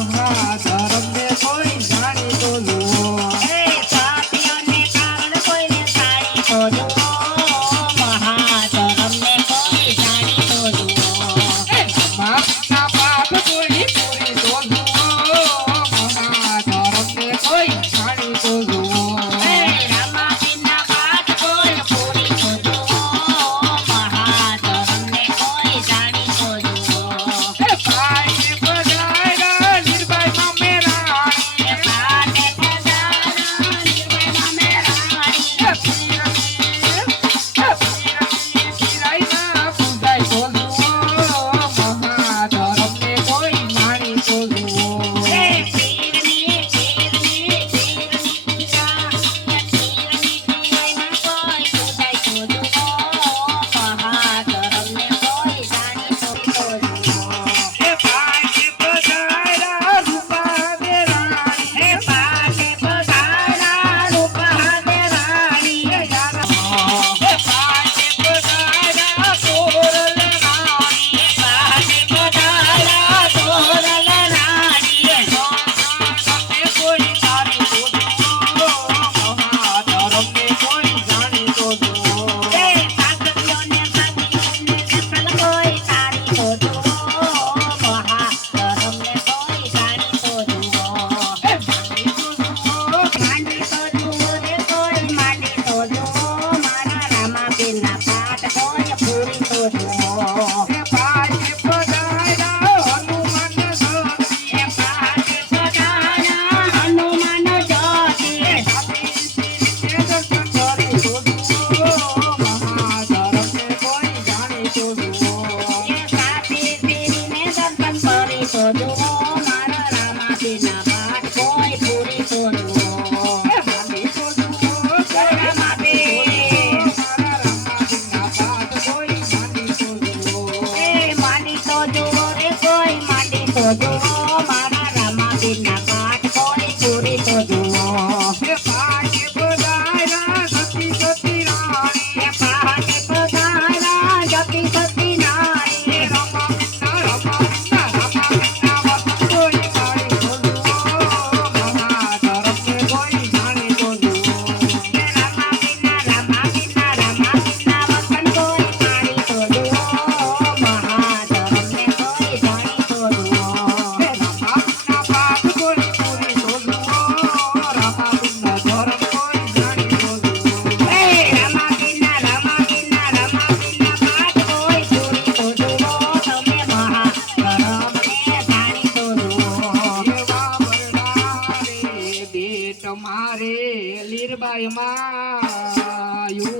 મહાધર્મ ને કોઈ જાણી તો જુઓ પાપીઓને કારણ કોઈને સારી તો જુઓ મહાધર્મ ને કોઈ જાણી તો જુઓ બાપના પાપ કોઈ પૂરી તો જુઓ મહાધર્મ ને કોઈ જાણી તો જુઓ રામાપીરના પાઠ કોઈ પૂરી તો જુઓ મહાધર્મ ને કોઈ જાણી તો જુઓ પાયે પધાર્યા નિર્ભયમાં મેરાણી પાટે પધારા નિર્ભયમાં મેરાણી પીરાઈના પૂજાય તો જુઓ મહાધર્મ ને કોઈ જાણી તો જુઓ પીરની પૂજા પીરની પૂજામાં કોઈ પૂજાય તો જુઓ મહાધર્મ ને કોઈ જાણી તો જુઓ પાયે પધાર્યા રૂપા મેરાણી પાટે પધારા રૂપા દેરાણી પાયે પધાર્યા સોરલ રાણી પાટે પધારા તોરલ રાણી કોઈ તારી તો જુઓ મહાધર્મ ને કોઈ જાણી તો જુઓ પાગલીઓને સકલ કોઈ સારી તો જુઓ મહાધર્મ ને કોઈ જાણી તો જુઓ માંડી તો જુઓ રે કોઈ માંડી તો જુઓ મારા રામાપીરના પાઠ કોઈ પૂરી તો જુઓ પાયે પધાર્યા હનુમાન સતી પાટે પધારા હનુમાન જ્યોતિ દર્શન કરી તો જુઓ મહાધર્મ ને કોઈ જાણી તો જુઓ સાથી પીરીને દર્શન કરી તો જુઓ મારા રામાપીરના પાઠ કોઈ પૂરી તો જુઓ માની તો જુઓ રામાપીર મારા રામાજીના પાઠ કોઈ જાણી તો જુઓ માંડી તો જુઓ રે કોઈ માંડી તો જુઓ મારા રામાપીરના પાઠ કોઈ પૂરી તો જુઓ પાયે પધાર્યા સતી સતી રાણી પાટે પધારા જતી સતી નારી રામાપીરના વતન કોઈ મારી તો જુઓ મહાધર્મ ને કોઈ જાણી તો જુઓ રામાપીરના પાઠ કોઈ પૂરી તો જુઓ તમે મહાધર્મ ને જાણી તો જુઓ તમારે લીરબાઈ માં